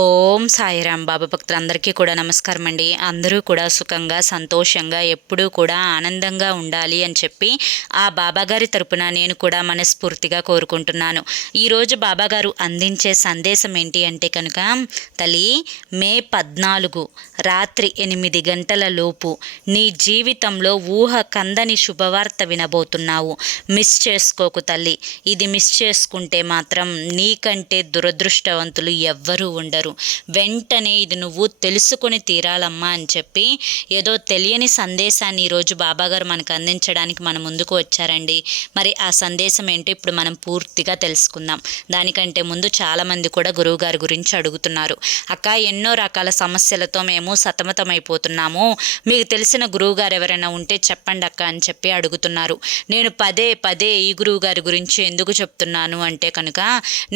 ఓం సాయిరాం. బాబా భక్తులందరికీ కూడా నమస్కారం అండి. అందరూ కూడా సుఖంగా సంతోషంగా ఎప్పుడూ కూడా ఆనందంగా ఉండాలి అని చెప్పి ఆ బాబాగారి తరపున నేను కూడా మనస్ఫూర్తిగా కోరుకుంటున్నాను. ఈరోజు బాబాగారు అందించే సందేశం ఏంటి అంటే కనుక, తల్లి, మే 14 రాత్రి 8 గంటల లోపు నీ జీవితంలో ఊహ కందని శుభవార్త వినబోతున్నావు. మిస్ చేసుకోకు తల్లి. ఇది మిస్ చేసుకుంటే మాత్రం నీకంటే దురదృష్టవంతులు ఎవ్వరూ ఉండరు. వెంటనే ఇది నువ్వు తెలుసుకొని తీరాలమ్మా అని చెప్పి ఏదో తెలియని సందేశాన్ని ఈరోజు బాబాగారు మనకు అందించడానికి మన ముందుకు వచ్చారండి. మరి ఆ సందేశం ఏంటో ఇప్పుడు మనం పూర్తిగా తెలుసుకుందాం. దానికంటే ముందు చాలామంది కూడా గురువుగారి గురించి అడుగుతున్నారు. అక్క, ఎన్నో రకాల సమస్యలతో మేము సతమతమైపోతున్నాము, మీకు తెలిసిన గురువుగారు ఎవరైనా ఉంటే చెప్పండి అక్క అని చెప్పి అడుగుతున్నారు. నేను పదే పదే ఈ గురువుగారి గురించి ఎందుకు చెప్తున్నాను అంటే కనుక,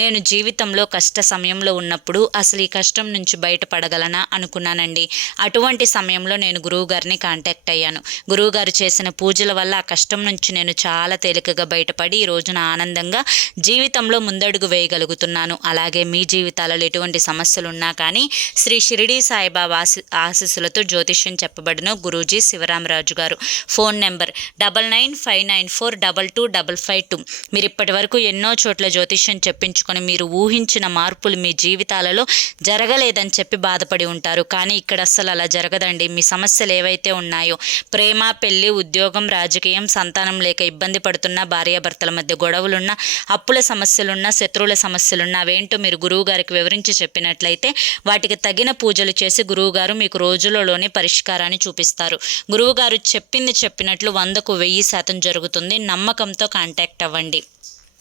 నేను జీవితంలో కష్ట సమయంలో ఉన్నప్పుడు అసలు ఈ కష్టం నుంచి బయటపడగలనా అనుకున్నానండి. అటువంటి సమయంలో నేను గురువుగారిని కాంటాక్ట్ అయ్యాను. గురువుగారు చేసిన పూజల వల్ల ఆ కష్టం నుంచి నేను చాలా తేలికగా బయటపడి ఈ రోజున ఆనందంగా జీవితంలో ముందడుగు వేయగలుగుతున్నాను. అలాగే మీ జీవితాలలో ఎటువంటి సమస్యలు ఉన్నా కానీ శ్రీ షిరిడి సాయిబాబా ఆశీస్సులతో జ్యోతిష్యం చెప్పబడిన గురూజీ శివరామరాజు గారు. Phone number 9959422552. మీరు ఇప్పటి వరకు ఎన్నో చోట్ల జ్యోతిష్యం చెప్పించుకొని మీరు ఊహించిన మార్పులు మీ జీవితాలలో జరగలేదని చెప్పి బాధపడి ఉంటారు. కానీ ఇక్కడ అస్సలు అలా జరగదండి. మీ సమస్యలు ఏవైతే ఉన్నాయో, ప్రేమ, పెళ్లి, ఉద్యోగం, రాజకీయం, సంతానం లేక ఇబ్బంది పడుతున్న భార్యాభర్తల మధ్య గొడవలున్నా, అప్పుల సమస్యలున్నా, శత్రువుల సమస్యలున్నా, అవేంటో మీరు గురువుగారికి వివరించి చెప్పినట్లయితే వాటికి తగిన పూజలు చేసి గురువుగారు మీకు రోజులలోనే పరిష్కారాన్ని చూపిస్తారు. గురువుగారు చెప్పింది చెప్పినట్లు 100కు 1000% జరుగుతుంది. నమ్మకంతో కాంటాక్ట్ అవ్వండి.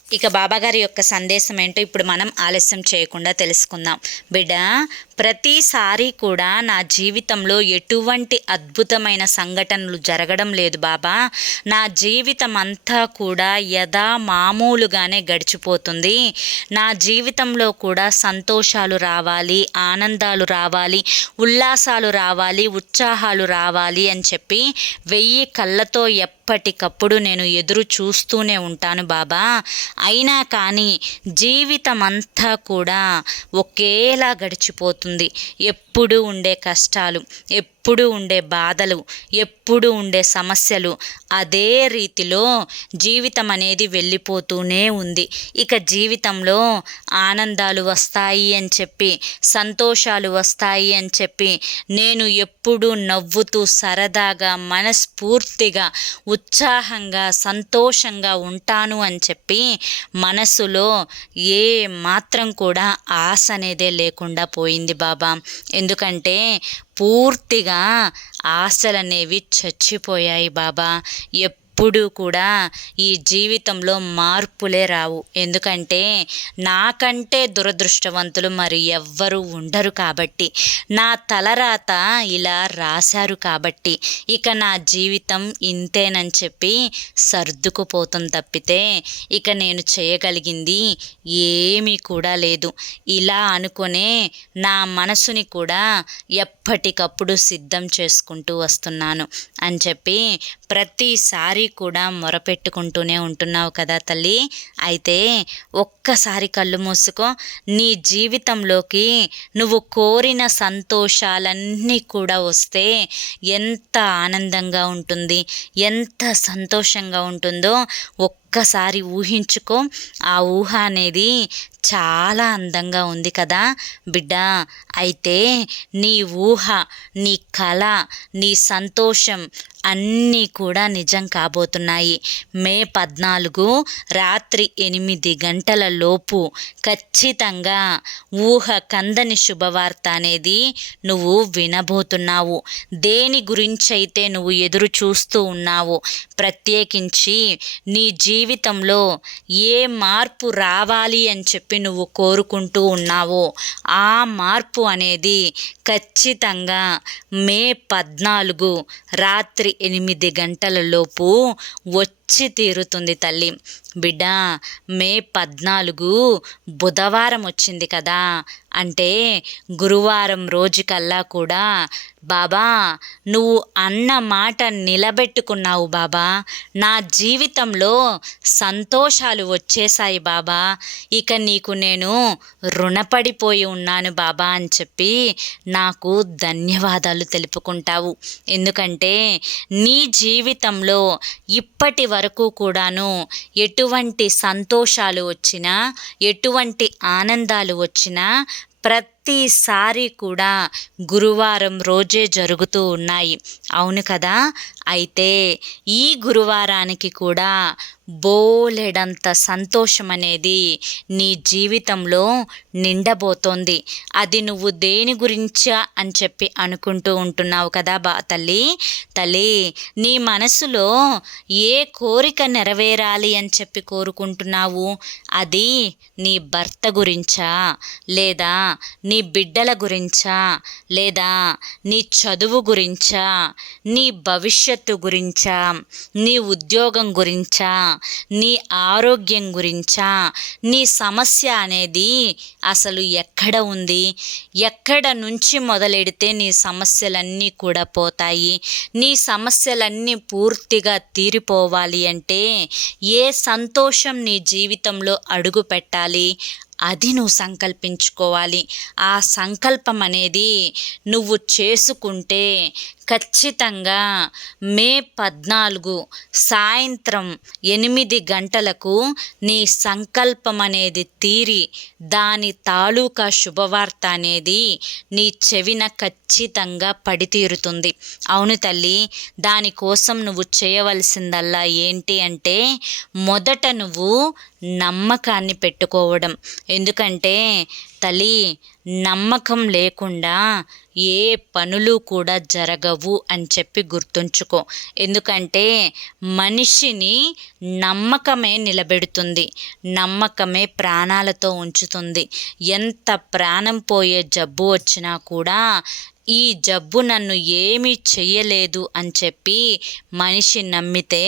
ఇక బాబాగారి యొక్క సందేశం ఏంటో ఇప్పుడు మనం ఆలస్యం చేయకుండా తెలుసుకుందాం. బిడ్డ, ప్రతిసారి కూడా నా జీవితంలో ఎటువంటి అద్భుతమైన సంఘటనలు జరగడం లేదు బాబా. నా జీవితం అంతా కూడా మామూలుగానే గడిచిపోతుంది. నా జీవితంలో కూడా సంతోషాలు రావాలి, ఆనందాలు రావాలి, ఉల్లాసాలు రావాలి, ఉత్సాహాలు రావాలి అని చెప్పి 1000 కళ్ళతో ఎప్పటికప్పుడు నేను ఎదురు చూస్తూనే ఉంటాను బాబా. అయినా కానీ జీవితం అంతా కూడా ఒకేలా గడిచిపోతుంది. ఎప్పుడు ఉండే కష్టాలు, ఎప్పుడు ఉండే బాధలు, ఎప్పుడు ఉండే సమస్యలు, అదే రీతిలో జీవితం అనేది వెళ్ళిపోతూనే ఉంది. ఇక జీవితంలో ఆనందాలు వస్తాయి అని చెప్పి, సంతోషాలు వస్తాయి అని చెప్పి నేను ఎప్పుడు నవ్వుతూ సరదాగా మనస్ఫూర్తిగా ఉత్సాహంగా సంతోషంగా ఉంటాను అని చెప్పి మనసులో ఏ మాత్రం కూడా ఆశ అనేదే లేకుండా పోయింది బాబా. ఎందుకంటే పూర్తిగా ఆశలనేవి చచ్చిపోయాయి బాబా. ఎప్పుడూ కూడా ఈ జీవితంలో మార్పులే రావు. ఎందుకంటే నాకంటే దురదృష్టవంతులు మరి ఎవ్వరూ ఉండరు కాబట్టి, నా తలరాత ఇలా రాశారు కాబట్టి ఇక నా జీవితం ఇంతేనని చెప్పి సర్దుకుపోతుంది తప్పితే ఇక నేను చేయగలిగింది ఏమీ కూడా లేదు. ఇలా అనుకునే నా మనసుని కూడా ఎప్పటికప్పుడు సిద్ధం చేసుకుంటూ వస్తున్నాను అని చెప్పి ప్రతిసారి కూడా మొరపెట్టుకుంటూనే ఉంటున్నావు కదా తల్లి. అయితే ఒక్కసారి కళ్ళు మూసుకో. నీ జీవితంలోకి నువ్వు కోరిన సంతోషాలన్నీ కూడా వస్తే ఎంత ఆనందంగా ఉంటుంది, ఎంత సంతోషంగా ఉంటుందో ఒక్కసారి ఊహించుకో. ఆ ఊహ అనేది చాలా అందంగా ఉంది కదా బిడ్డ. అయితే నీ ఊహ, నీ కళ, నీ సంతోషం అన్నీ కూడా నిజం కాబోతున్నాయి. మే 14 రాత్రి 8 గంటల లోపు ఖచ్చితంగా ఊహ కందని శుభవార్త అనేది నువ్వు వినబోతున్నావు. దేని గురించి అయితే నువ్వు ఎదురు చూస్తూ ఉన్నావో, ప్రత్యేకించి నీ జీవితంలో ఏ మార్పు రావాలి అని చెప్పి నువ్వు కోరుకుంటూ ఉన్నావో ఆ మార్పు అనేది ఖచ్చితంగా మే 14 రాత్రి 8 గంటల లోపు వచ్చి తీరుతుంది తల్లి. బిడ్డ, మే 14 బుధవారం వచ్చింది కదా, అంటే గురువారం రోజుకల్లా కూడా బాబా నువ్వు అన్న మాట నిలబెట్టుకున్నావు బాబా, నా జీవితంలో సంతోషాలు వచ్చేసాయి బాబా, ఇక నీకు నేను రుణపడిపోయి ఉన్నాను బాబా అని చెప్పి నాకు ధన్యవాదాలు తెలుపుకుంటావు. ఎందుకంటే నీ జీవితంలో ఇప్పటి వరకు కూడాను ఎటువంటి సంతోషాలు వచ్చినా, ఎటువంటి ఆనందాలు వచ్చినా ప్రతిసారి కూడా గురువారం రోజే జరుగుతూ ఉన్నాయి. అవును కదా? అయితే ఈ గురువారానికి కూడా బోలెడంత సంతోషం అనేది నీ జీవితంలో నిండబోతోంది. అది నువ్వు దేని గురించా అని చెప్పి అనుకుంటూ ఉంటున్నావు కదా తల్లి, నీ మనసులో ఏ కోరిక నెరవేరాలి అని చెప్పి కోరుకుంటున్నావు? అది నీ భర్త గురించా, లేదా నీ బిడ్డల గురించా, లేదా నీ చదువు గురించా, నీ భవిష్యత్తు గురించా, నీ ఉద్యోగం గురించా, నీ ఆరోగ్యం గురించా? నీ సమస్య అనేది అసలు ఎక్కడ ఉంది? ఎక్కడ నుంచి మొదలెడితే నీ సమస్యలన్నీ కూడా పోతాయి? నీ సమస్యలన్నీ పూర్తిగా తీరిపోవాలి అంటే ఏ సంతోషం నీ జీవితంలో అడుగు పెట్టాలి? అది నువ్వు సంకల్పించుకోవాలి. ఆ సంకల్పం అనేది నువ్వు చేసుకుంటే ఖచ్చితంగా మే 14 సాయంత్రం 8 గంటలకు నీ సంకల్పం అనేది తీరి దాని తాలూకా శుభవార్త అనేది నీ చెవిన ఖచ్చితంగా పడి తీరుతుంది. అవును తల్లి, దానికోసం నువ్వు చేయవలసిందల్లా ఏంటి అంటే మొదట నువ్వు నమ్మకాన్ని పెట్టుకోవడం. ఎందుకంటే తల్లి, నమ్మకం లేకుండా ఏ పనులు కూడా జరగవు అని చెప్పి గుర్తుంచుకో. ఎందుకంటే మనిషిని నమ్మకమే నిలబెడుతుంది, నమ్మకమే ప్రాణాలతో ఉంచుతుంది. ఎంత ప్రాణం పోయే జబ్బు వచ్చినా కూడా ఈ జబ్బు నన్ను ఏమీ చెయ్యలేదు అని చెప్పి మనిషి నమ్మితే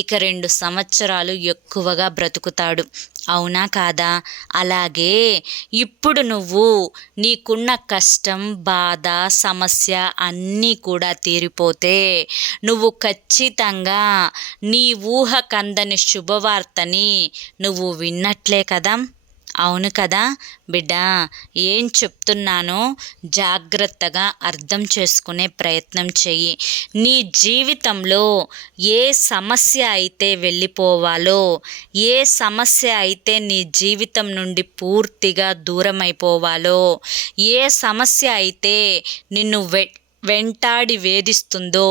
ఇక 2 సంవత్సరాలు ఎక్కువగా బ్రతుకుతాడు. అవునా కాదా? అలాగే ఇప్పుడు నువ్వు నీకున్న కష్టం, బాధ, సమస్య అన్నీ కూడా తీరిపోతే నువ్వు ఖచ్చితంగా నీ ఊహకందని శుభవార్తని నువ్వు విన్నట్లే కదా. అవును కదా బిడ్డ, ఏం చెప్తున్నానో జాగ్రత్తగా అర్థం చేసుకునే ప్రయత్నం చెయ్యి. నీ జీవితంలో ఏ సమస్య అయితే వెళ్ళిపోవాలో, ఏ సమస్య అయితే నీ జీవితం నుండి పూర్తిగా దూరం అయిపోవాలో, ఏ సమస్య అయితే నిన్ను వెంటాడి వేధిస్తుందో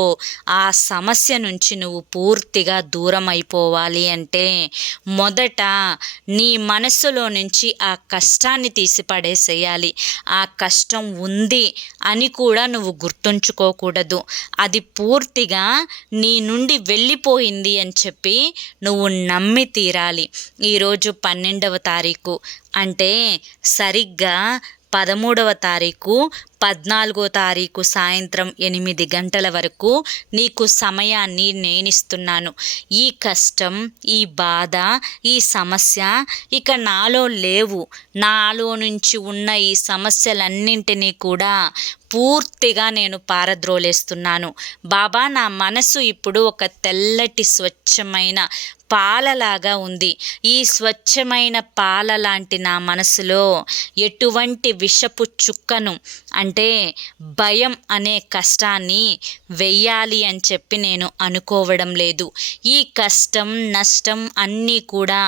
ఆ సమస్య నుంచి నువ్వు పూర్తిగా దూరం అయిపోవాలి అంటే మొదట నీ మనసులో నుంచి ఆ కష్టాన్ని తీసి పడేసేయాలి. ఆ కష్టం ఉంది అని కూడా నువ్వు గుర్తుంచుకోకూడదు. అది పూర్తిగా నీ నుండి వెళ్ళిపోయింది అని చెప్పి నువ్వు నమ్మి తీరాలి. ఈరోజు 12వ తారీఖు అంటే సరిగ్గా 13వ తారీఖు, 14వ తారీఖు సాయంత్రం 8 గంటల వరకు నీకు సమయాన్ని నేనిస్తున్నాను. ఈ కష్టం, ఈ బాధ, ఈ సమస్య ఇక నాలో లేవు. నాలో నుంచి ఉన్న ఈ సమస్యలన్నింటినీ కూడా పూర్తిగా నేను పారద్రోలేస్తున్నాను. బాబా, నా మనసు ఇప్పుడు ఒక తెల్లటి స్వచ్ఛమైన పాలలాగా ఉంది. ఈ స్వచ్ఛమైన పాల లాంటి నా మనసులో ఎటువంటి విషపు చుక్కను, అంటే భయం అనే కష్టాన్ని వెయ్యాలి అని చెప్పి నేను అనుకోవడం లేదు. ఈ కష్టం, నష్టం అన్నీ కూడా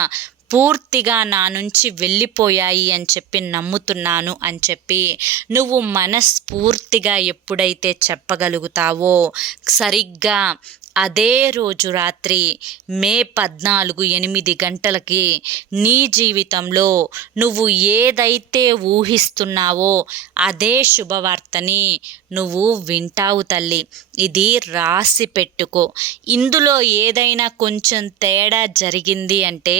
పూర్తిగా నా నుంచి వెళ్ళిపోయాయి అని చెప్పి నమ్ముతున్నాను అని చెప్పి నువ్వు మనస్ఫూర్తిగా ఎప్పుడైతే చెప్పగలుగుతావో సరిగ్గా అదే రోజు రాత్రి మే 14 8 గంటలకి నీ జీవితంలో నువ్వు ఏదైతే ఊహిస్తున్నావో అదే శుభవార్తని నువ్వు వింటావు తల్లి. ఇది రాసి పెట్టుకో. ఇందులో ఏదైనా కొంచెం తేడా జరిగింది అంటే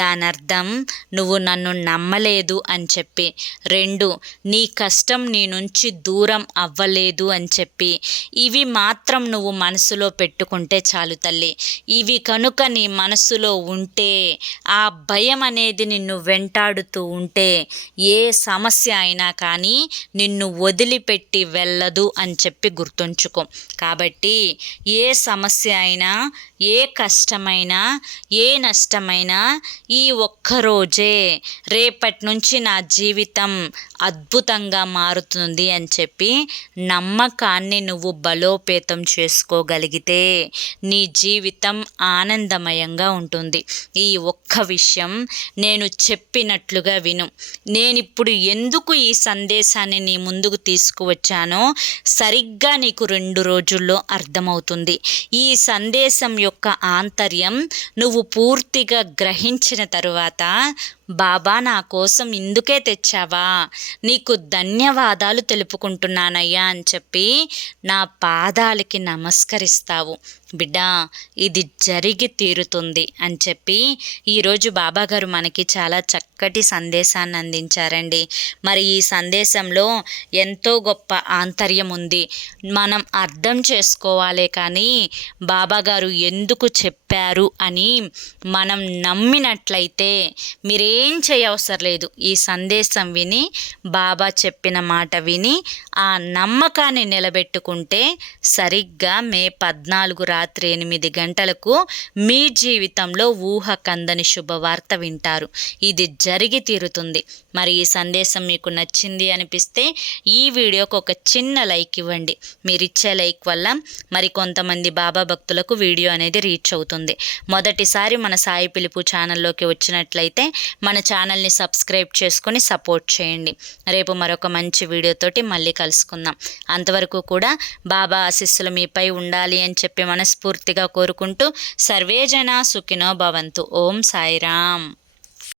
దాని అర్థం నువ్వు నన్ను నమ్మలేదు అని చెప్పి, 2 నీ కష్టం నీ నుంచి దూరం అవ్వలేదు అని చెప్పి, ఇవి మాత్రం నువ్వు మనసులో పెట్టు పెట్టుకుంటే చాలు తల్లి. ఇవి కనుక నీ మనసులో ఉంటే, ఆ భయం అనేది నిన్ను వెంటాడుతూ ఉంటే, ఏ సమస్య అయినా కానీ నిన్ను వదిలిపెట్టి వెళ్ళదు అని చెప్పి గుర్తుంచుకో. కాబట్టి ఏ సమస్య అయినా, ఏ కష్టమైనా, ఏ నష్టమైనా ఈ ఒక్కరోజే రేపటి నుంచి నా జీవితం అద్భుతంగా మారుతుంది అని చెప్పి నమ్మకాన్ని నువ్వు బలోపేతం చేసుకోగలిగితే నీ జీవితం ఆనందమయంగా ఉంటుంది. ఈ ఒక్క విషయం నేను చెప్పినట్లుగా విను. నేనిప్పుడు ఎందుకు ఈ సందేశాన్ని నీ ముందుకు తీసుకువచ్చానో సరిగ్గా నీకు 2 రోజుల్లో అర్థమవుతుంది. ఈ సందేశం యొక్క ఆంతర్యం నువ్వు పూర్తిగా గ్రహించిన తరువాత, బాబా నా కోసం ఇందుకే తెచ్చావా, నీకు ధన్యవాదాలు తెలుపుకుంటున్నానయ్యా అని చెప్పి నా పాదాలకి నమస్కరిస్తావు. బిడ్డా, ఇది జరిగి తీరుతుంది అని చెప్పి ఈరోజు బాబాగారు మనకి చాలా చక్కటి సందేశాన్ని అందించారండి. మరి ఈ సందేశంలో ఎంతో గొప్ప ఆంతర్యం ఉంది. మనం అర్థం చేసుకోవాలే కానీ బాబాగారు ఎందుకు చెప్పారు అని మనం నమ్మినట్లయితే మీరేం చేయవసరం లేదు. ఈ సందేశం విని, బాబా చెప్పిన మాట విని ఆ నమ్మకాన్ని నిలబెట్టుకుంటే సరిగ్గా మే 14 రాత్రి 8 గంటలకు మీ జీవితంలో ఊహ కందని శుభవార్త వింటారు. ఇది జరిగి తీరుతుంది. మరి ఈ సందేశం మీకు నచ్చింది అనిపిస్తే ఈ వీడియోకి ఒక చిన్న లైక్ ఇవ్వండి. మీరిచ్చే లైక్ వల్ల మరి కొంతమంది బాబా భక్తులకు వీడియో అనేది రీచ్ అవుతుంది. మొదటిసారి మన సాయి పిలుపు ఛానల్లోకి వచ్చినట్లయితే మన ఛానల్ని సబ్స్క్రైబ్ చేసుకొని సపోర్ట్ చేయండి. రేపు మరొక మంచి వీడియోతోటి మళ్ళీ కలుసుకుందాం. అంతవరకు కూడా బాబా ఆశీస్సులు మీపై ఉండాలి అని చెప్పి మనస్ఫూర్తిగా కోరుకుంటూ సర్వే జనా సుఖినో భవంతు. ఓం సాయిరామ్.